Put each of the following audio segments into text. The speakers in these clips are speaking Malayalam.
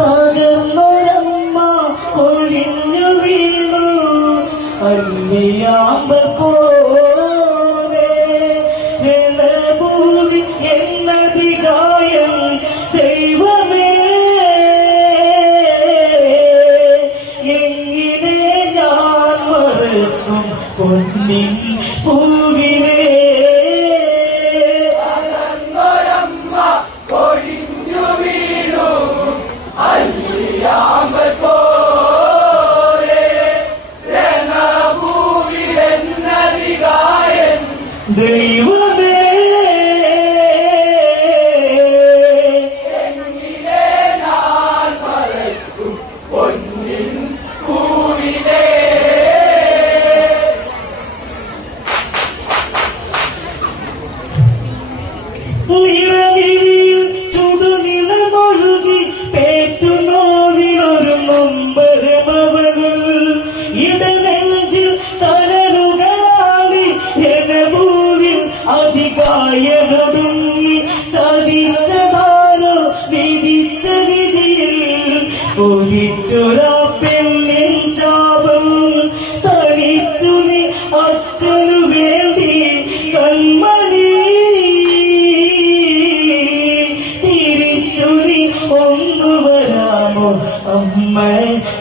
പകർന്നൊരമ്മ ഒഴിഞ്ഞു വീണു. അല്ലയാമ്പോ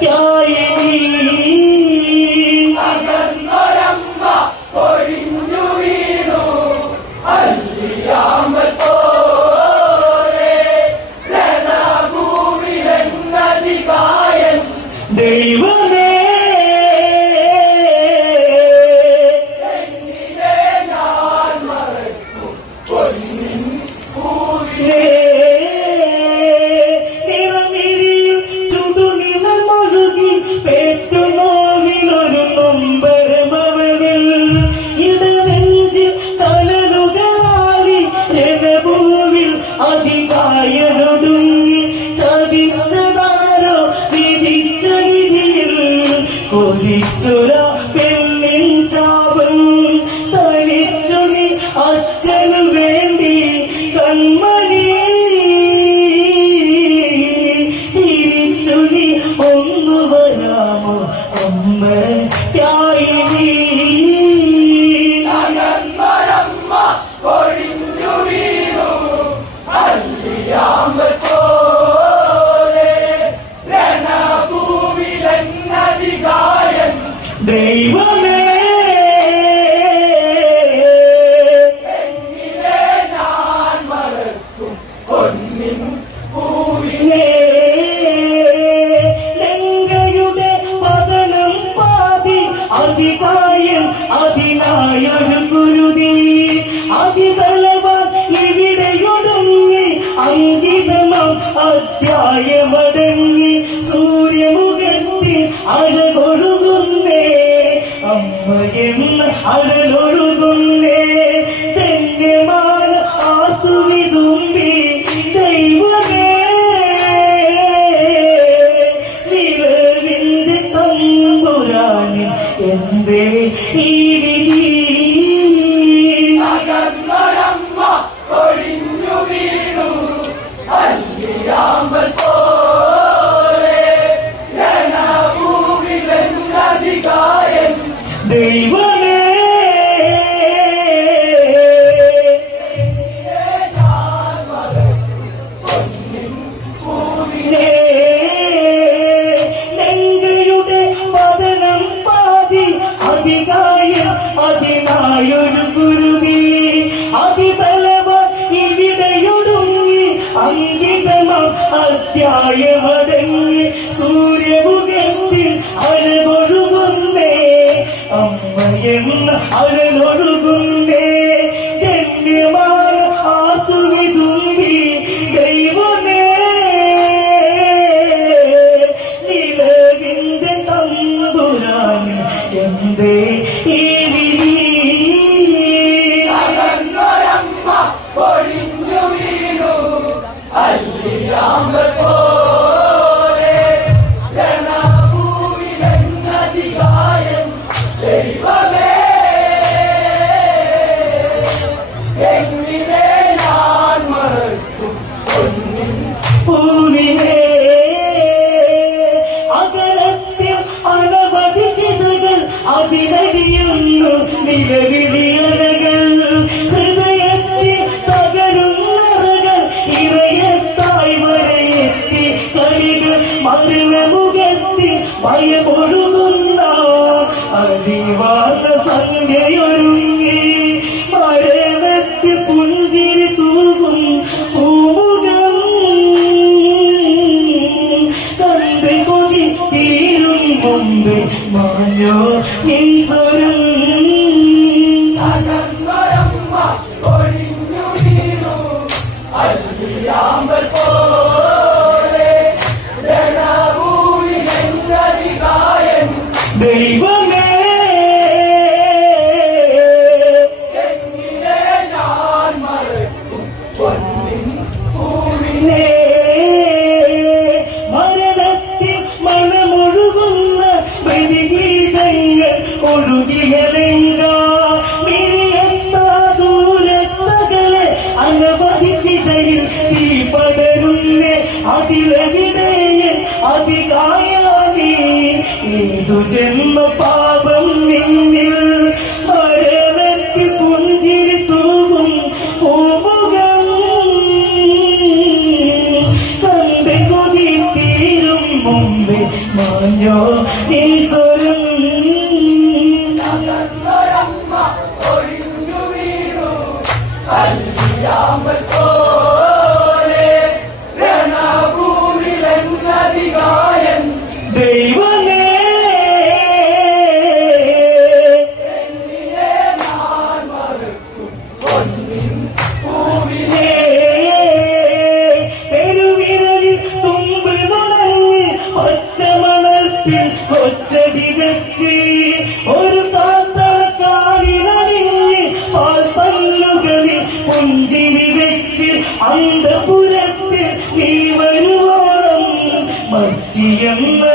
Yo, yeah, yeah. ഉമ്മയായി അതികായം അതിനായകം ഗുരുതി അതിബലവാൻ ഇവിടെയൊടുങ്ങി അങ്കിതമം അധ്യായമടങ്ങി. സൂര്യമുഖത്തിൽ അഴകൊഴുകുന്നേ അമ്മയെന്ന് അഴലൊഴുകുന്നേ He ये അനവധിതയിൽ തീ പടരുന്നേ അതിലകിടയിൽ അധികായ ഏതു ജന്മ പുരത്തിൽ നീ വരുവോളം മച്ചിയെന്ന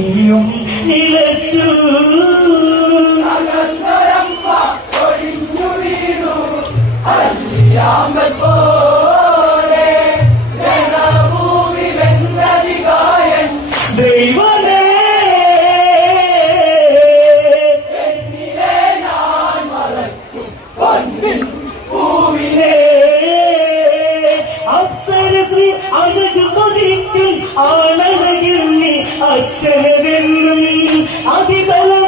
നെയ്യും നിലച്ചു. ദൈവമേ. ഭൂമിനെ അപ്സരശ്രീ അനുമതിക്കും ആണ് അച്ഛനെന്നും അതിബല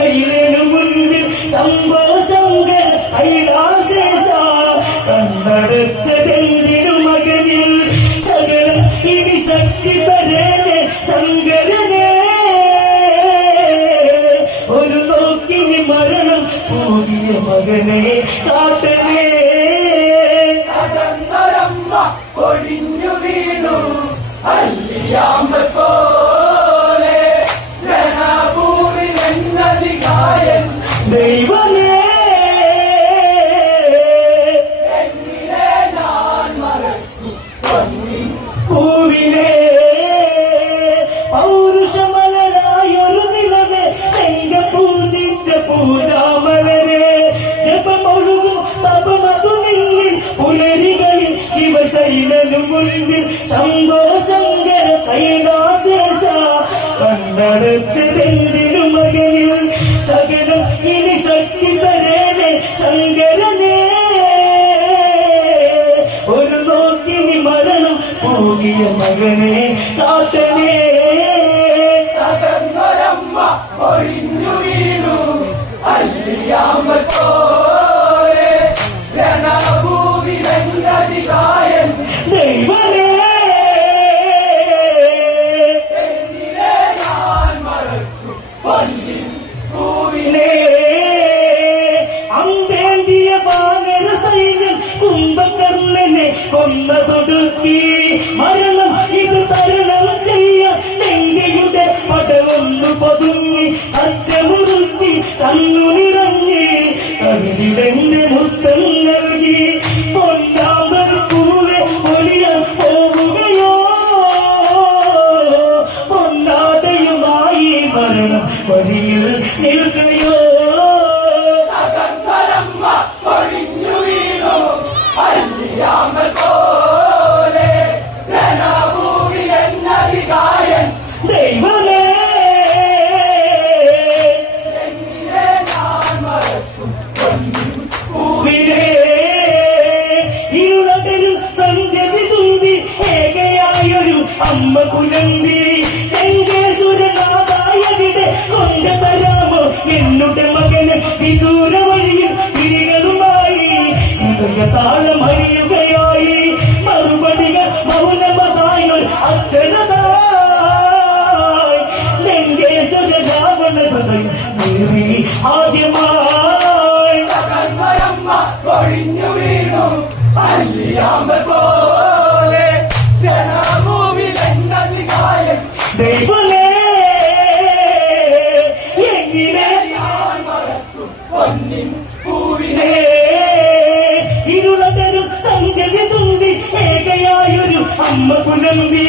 കയ്യിലുമുണ്ട് ശമ്പള സംഘ കൈലാസേസ കണ്ണടച്ചതെന്തിനു മകനിൽ? സകല ഇനി ശക്തി പരേനെ ശങ്കരനെ. ഒരു നോക്കിന് മരണം കൂടിയ മകനെ കാട്ടനെ കൊഴിഞ്ഞു വീണു. അല്ലിയാമ്പ தெய்வமே. പോകിയ മകനെ കാത്തനേ. തകർന്നൊരമ്മ ഒഴിഞ്ഞു വീണു. അമ്പേന്തിയ സൈന്യം കുംഭകർണനെ കൊന്നതൊടുക്കി. പൊതുങ്ങി അച്ചമുറുക്കി കണ്ണു നിറഞ്ഞ് കവിളിടങ്ങി ഹൃദയ മറുപടികൾ മൗനമതായൊരു അച്ഛനതായി. ആദ്യമായി. കൊഴിഞ്ഞു വീണു. അല്ലിയാമ്പോ అమ్మకు నమ్మి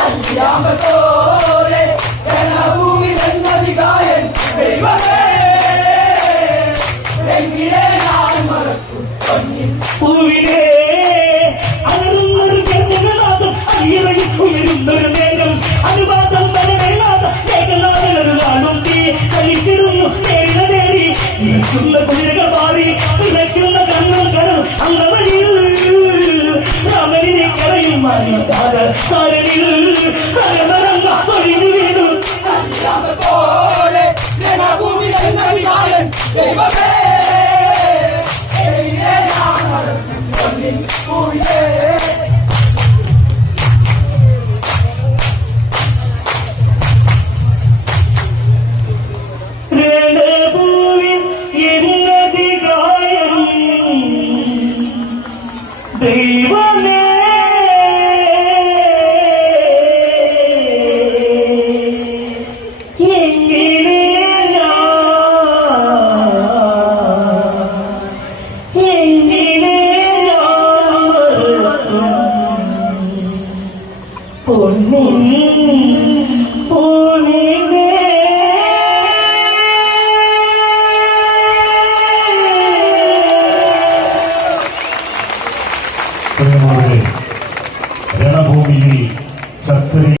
അഞ്ചാമത്തോലെ രണഭൂമി എന്നതി ഗായൻ ദൈവമേ എങ്കിലേ ഞാൻ മറക്കും പൊന്നിൻ ായി കാരനിൽ കരമരം ഒഴിഞ്ഞു വീണു. പോലെ രണഭൂമിയിൽ എന്നധികാരൻ ദൈവമേ എവിടെ ഞാൻ